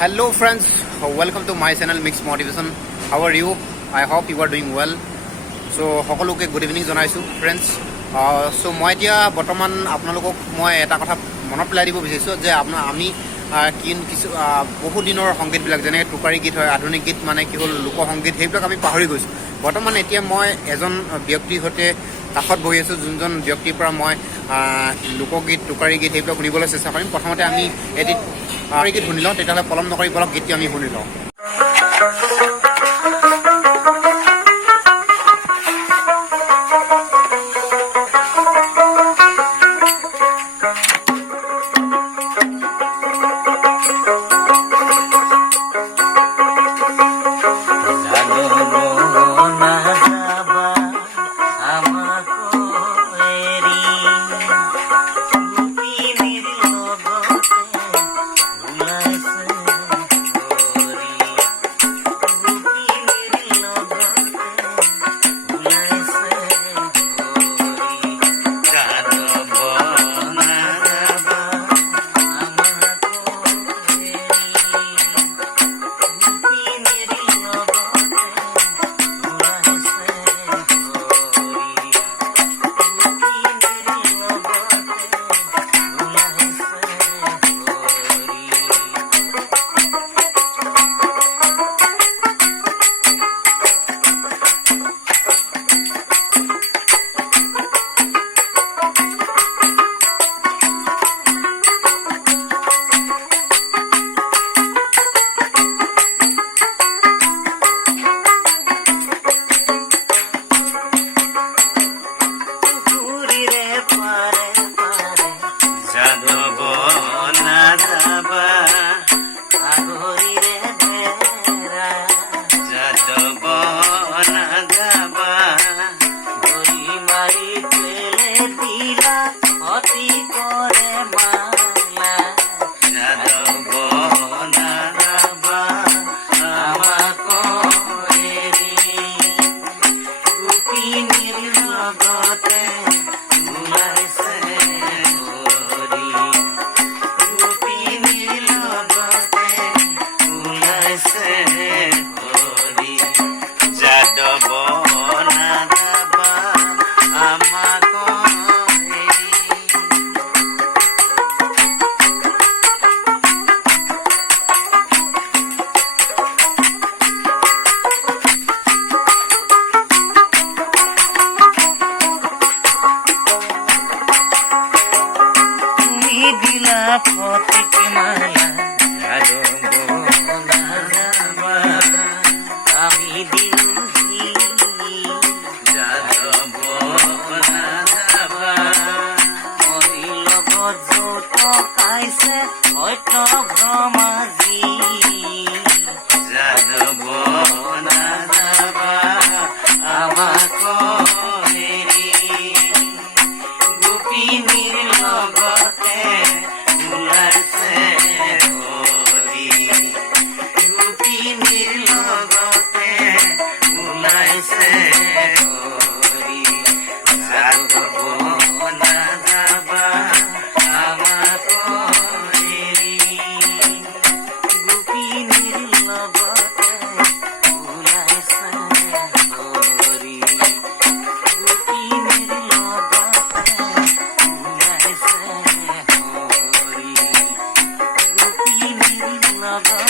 Hello friends, welcome to my channel Mixed Motivation. How are you? I hope you are doing well. So সকলোকে good evening জনাইছোঁ friends. চ' মই এতিয়া বৰ্তমান আপোনালোকক মই এটা কথা মনত পেলাই দিব বিচাৰিছোঁ যে আমি কিছু বহু দিনৰ সংগীতবিলাক যেনে টোকাৰী গীত হয়, আধুনিক গীত মানে কি হ'ল লোকসংগীত, সেইবিলাক আমি পাহৰি গৈছোঁ। বৰ্তমান এতিয়া মই এজন ব্যক্তিৰ সৈতে কাষত বহি আছোঁ, যোনজন ব্যক্তিৰ পৰা মই লোকগীত, টোকাৰী গীত সেইবিলাক শুনিবলৈ চেষ্টা কৰিম। প্ৰথমতে আমি এটি গীত শুনি লওঁ, তেতিয়াহ'লে পলম নকৰি বলক গীতটি আমি শুনি লওঁ। Love.